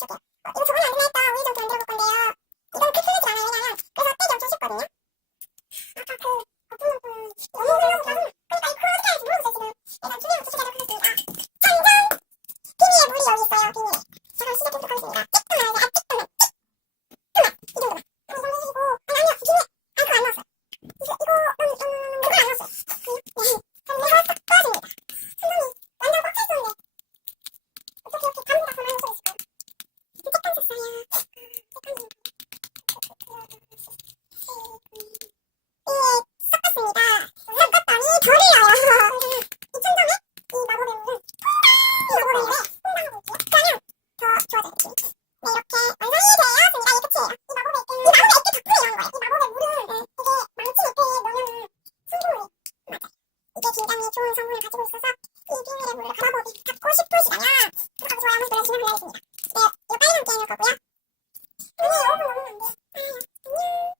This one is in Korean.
치울게요. 이거 저번에 안 끝났다. 우유 좀 만들어 볼 건데요. 이건 그 틀리지 않아요. 왜냐면 그래서 떼기 엄청 쉽거든요. 아까 그 거품 너무 흘러서 그러니까 이거 어떻게 할지 모르겠어요 지금. 일단 투명한 수시자를 하겠습니다. 천정! 비닐에 물이 여기 있어요. 비닐에. 자 그럼 시작해보도록 하겠습니다. 찍도 나와야 돼. 아 찍도 나. 이 정도만. 이거 해주시고 아니요 비닐. 아 그거 안 넣었어요. 그거 안 넣었어요. 그럼 이거 딱 도와줍니다. 손이 완전 꽉 차있었는데 어떻게 이렇게 가루가 더 많이 묻어있을까요? 색감 쳤어요. 섞었습니다. 섞었더니 덜 흘러요. 이 천정에 이 마법의 물은 풍당하고 있고요. 그러면 더 좋아져요. 네, 이렇게 완성이 되었습니다. 이게 끝이에요. 이 마법의 액기 덕분에 이런 거예요. 이 마법의 물은 이게 망치 옆에 넣으면 순금물이 맞아요. 이게 굉장히 좋은 성분을 가지고 있어서 이 비밀의 물을 마법이 갖고 싶으시다면 구독하고 좋아요 한번 눌러주시면 감사하겠습니다. 네, 이거 빨리 게임일 거고요.